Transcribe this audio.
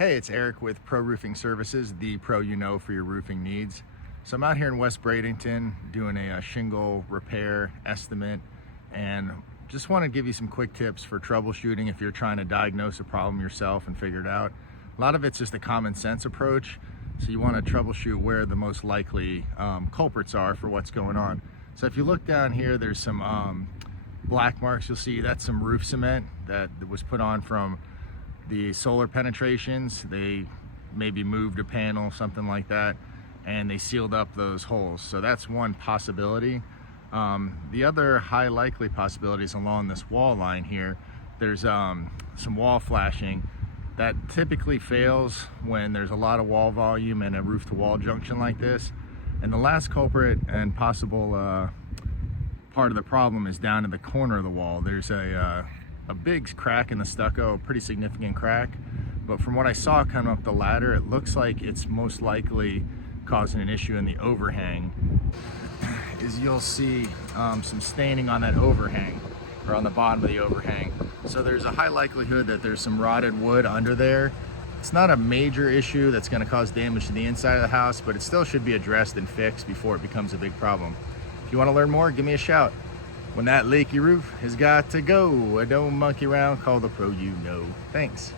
Hey, it's Eric with Pro Roofing Services, the pro you know for your roofing needs. So I'm out here in West Bradenton doing a shingle repair estimate, and just want to give you some quick tips for troubleshooting if you're trying to diagnose a problem yourself and figure it out. A lot of it's just a common sense approach, so you want to troubleshoot where the most likely culprits are for what's going on. So if you look down here, there's some black marks. You'll see that's some roof cement that was put on from the solar penetrations. They maybe moved a panel, something like that, and they sealed up those holes. So that's one possibility. The other high likely possibility is along this wall line here. There's some wall flashing that typically fails when there's a lot of wall volume in a roof-to-wall junction like this. And the last culprit and possible part of the problem is down in the corner of the wall. There's a big crack in the stucco, a pretty significant crack, but from what I saw coming up the ladder, it looks like it's most likely causing an issue in the overhang. You'll see some staining on that overhang, or on the bottom of the overhang. So there's a high likelihood that there's some rotted wood under there. It's not a major issue that's going to cause damage to the inside of the house, but it still should be addressed and fixed before it becomes a big problem. If you want to learn more, give me a shout. When that leaky roof has got to go, don't monkey around, call the pro you know. Thanks.